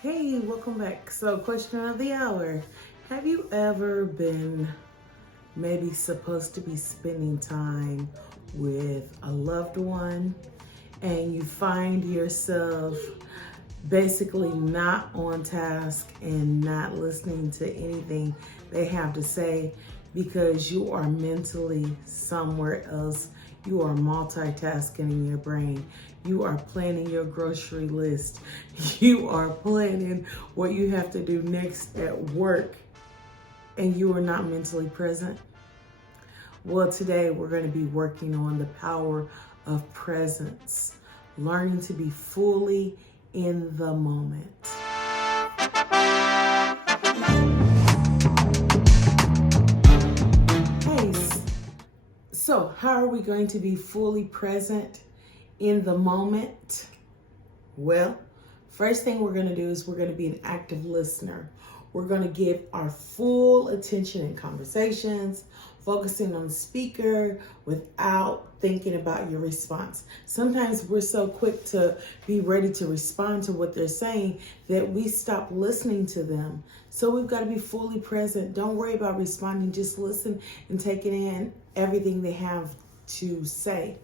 Hey, welcome back. So, question of the hour. Have you ever been maybe supposed to be spending time with a loved one and you find yourself basically not on task and not listening to anything they have to say because you are mentally somewhere else? You are multitasking in your brain. You are planning your grocery list. You are planning what you have to do next at work, and you are not mentally present. Well, today we're going to be working on the power of presence, learning to be fully in the moment. Hey, so how are we going to be fully present in the moment? Well, first thing we're going to do is we're going to be an active listener. We're going to give our full attention in conversations, focusing on the speaker without thinking about your response. Sometimes we're so quick to be ready to respond to what they're saying that we stop listening to them. So we've got to be fully present. Don't worry about responding. Just listen and take it in everything they have to say.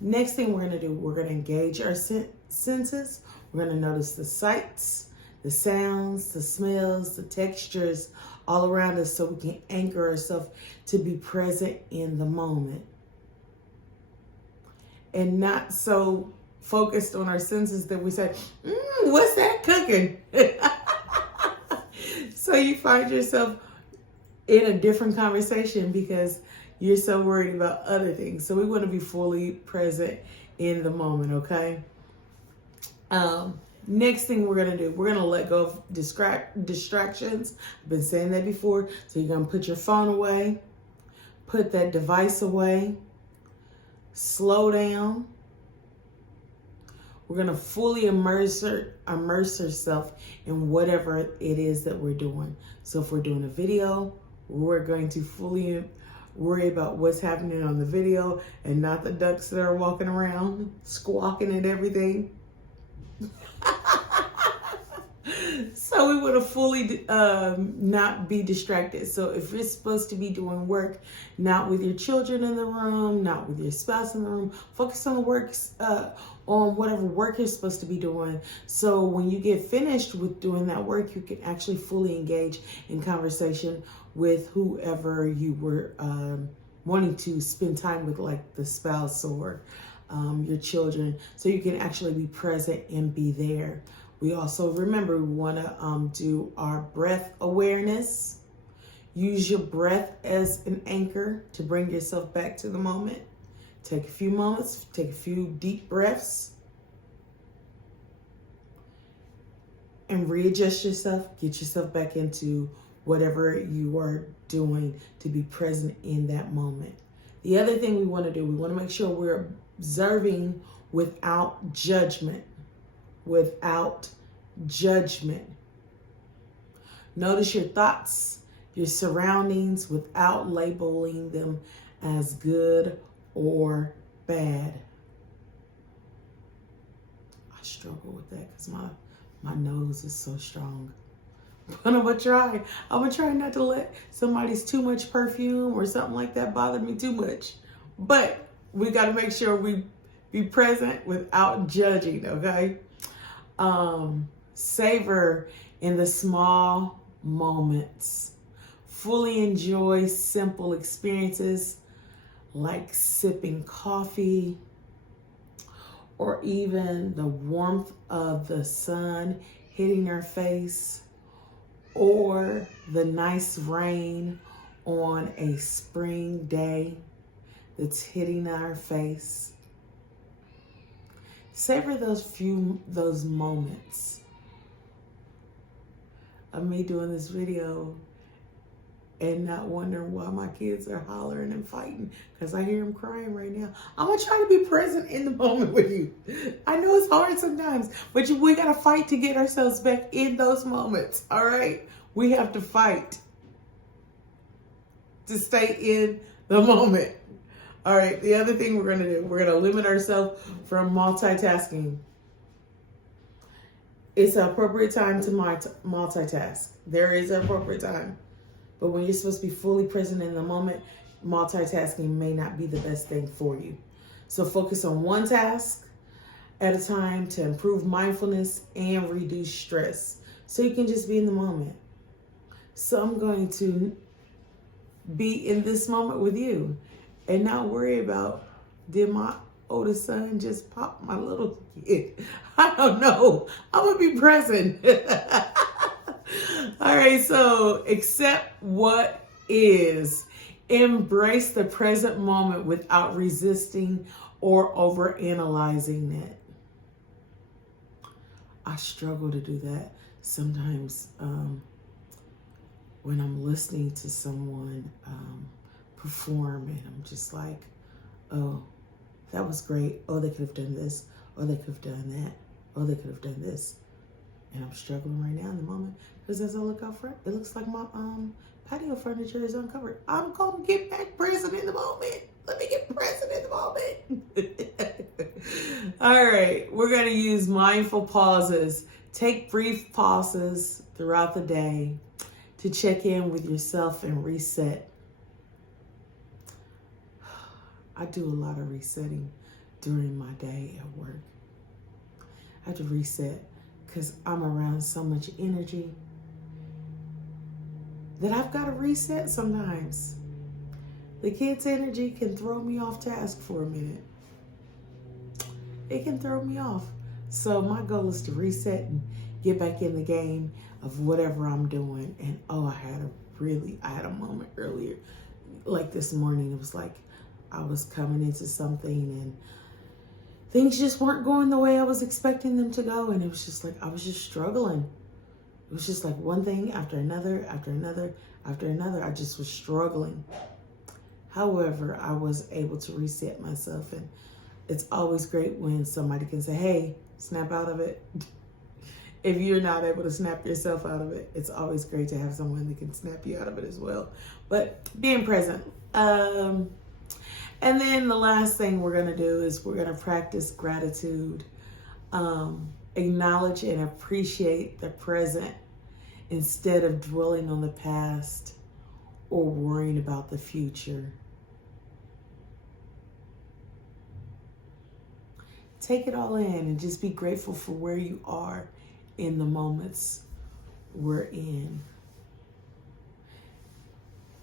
Next thing we're going to do, we're going to engage our senses. We're going to notice the sights, the sounds, the smells, the textures all around us so we can anchor ourselves to be present in the moment. And not so focused on our senses that we say, what's that cooking? So you find yourself in a different conversation because you're so worried about other things. So we want to be fully present in the moment, okay? Next thing we're going to do, we're going to let go of distractions. I've been saying that before. So you're going to put your phone away, put that device away, slow down. We're going to fully immerse ourselves in whatever it is that we're doing. So if we're doing a video, we're going to fully worry about what's happening on the video and not the ducks that are walking around squawking and everything. So we want to fully not be distracted. So if you're supposed to be doing work, not with your children in the room, not with your spouse in the room, focus on the works, on whatever work you're supposed to be doing. So when you get finished with doing that work, you can actually fully engage in conversation with whoever you were wanting to spend time with, like the spouse or your children, so you can actually be present and be there. We also, remember, we want to do our breath awareness. Use your breath as an anchor to bring yourself back to the moment. Take a few moments, take a few deep breaths, and readjust yourself. Get yourself back into whatever you are doing to be present in that moment. The other thing we want to do, we want to make sure we're observing without judgment. Without judgment. Notice your thoughts, your surroundings without labeling them as good or bad. I struggle with that because my nose is so strong. But I'm going to try not to let somebody's too much perfume or something like that bother me too much. But we got to make sure we be present without judging, okay? Savor in the small moments. Fully enjoy simple experiences like sipping coffee or even the warmth of the sun hitting our face or the nice rain on a spring day that's hitting our face. Savor those moments of me doing this video and not wondering why my kids are hollering and fighting because I hear them crying right now. I'm going to try to be present in the moment with you. I know it's hard sometimes, but we got to fight to get ourselves back in those moments, all right? We have to fight to stay in the moment. All right, the other thing we're going to do, we're going to limit ourselves from multitasking. It's an appropriate time to multitask. There is an appropriate time. But when you're supposed to be fully present in the moment, multitasking may not be the best thing for you. So focus on one task at a time to improve mindfulness and reduce stress. So you can just be in the moment. So I'm going to be in this moment with you and not worry about, did my oldest son just pop my little kid? I don't know. I'm going to be present. All right, so accept what is. Embrace the present moment without resisting or overanalyzing it. I struggle to do that sometimes when I'm listening to someone perform, and I'm just like, oh, that was great. Oh, they could have done this. Oh, they could have done that. Oh, they could have done this. And I'm struggling right now in the moment because as I look out front, it looks like my patio furniture is uncovered. I'm going to get back present in the moment. Let me get present in the moment. All right, we're going to use mindful pauses. Take brief pauses throughout the day to check in with yourself and reset. I do a lot of resetting during my day at work. I have to reset because I'm around so much energy that I've got to reset sometimes. The kids' energy can throw me off task for a minute. It can throw me off. So my goal is to reset and get back in the game of whatever I'm doing. And oh, I had a moment earlier, like this morning. It was like I was coming into something and things just weren't going the way I was expecting them to go. And it was just like, I was just struggling. It was just like one thing after another, after another, after another. I just was struggling. However, I was able to reset myself. And it's always great when somebody can say, hey, snap out of it. If you're not able to snap yourself out of it, it's always great to have someone that can snap you out of it as well. But being present. And then the last thing we're going to do is we're going to practice gratitude. Acknowledge and appreciate the present instead of dwelling on the past or worrying about the future. Take it all in and just be grateful for where you are in the moments we're in.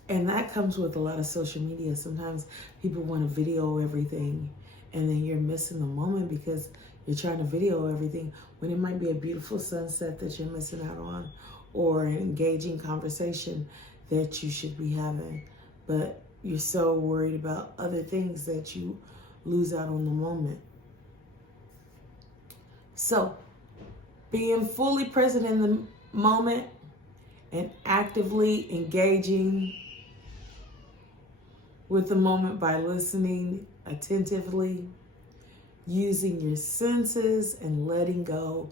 And that comes with a lot of social media. Sometimes people want to video everything and then you're missing the moment because you're trying to video everything when it might be a beautiful sunset that you're missing out on or an engaging conversation that you should be having. But you're so worried about other things that you lose out on the moment. So, being fully present in the moment and actively engaging with the moment by listening attentively, using your senses and letting go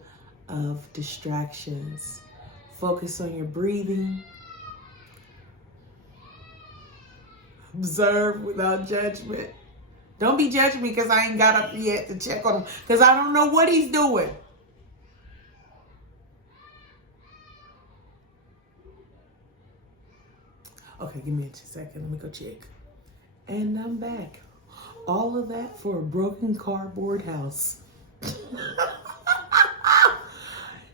of distractions. Focus on your breathing. Observe without judgment. Don't be judging me because I ain't got up yet to check on him because I don't know what he's doing. Okay, give me a second. Let me go check. And I'm back. All of that for a broken cardboard house.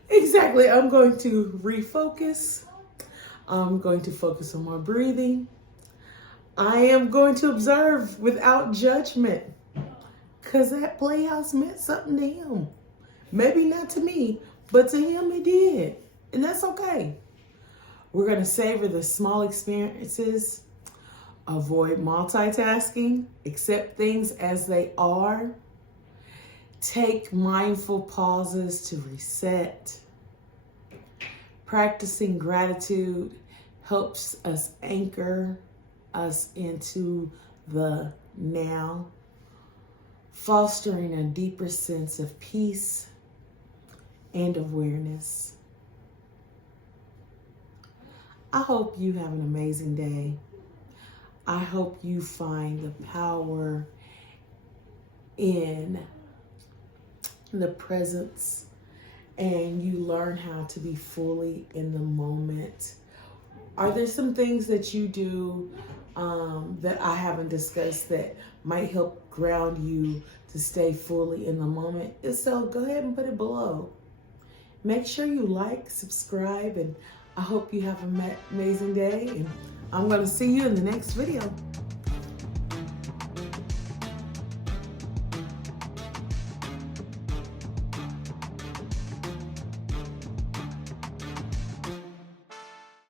Exactly. I'm going to refocus. I'm going to focus on my breathing. I am going to observe without judgment because that playhouse meant something to him. Maybe not to me, but to him it did. And that's okay. We're going to savor the small experiences, avoid multitasking, accept things as they are, take mindful pauses to reset. Practicing gratitude helps us anchor us into the now, fostering a deeper sense of peace and awareness. I hope you have an amazing day. I hope you find the power in the presence and you learn how to be fully in the moment. Are there some things that you do that I haven't discussed that might help ground you to stay fully in the moment? If so, go ahead and put it below. Make sure you like, subscribe, and I hope you have an amazing day. And I'm going to see you in the next video.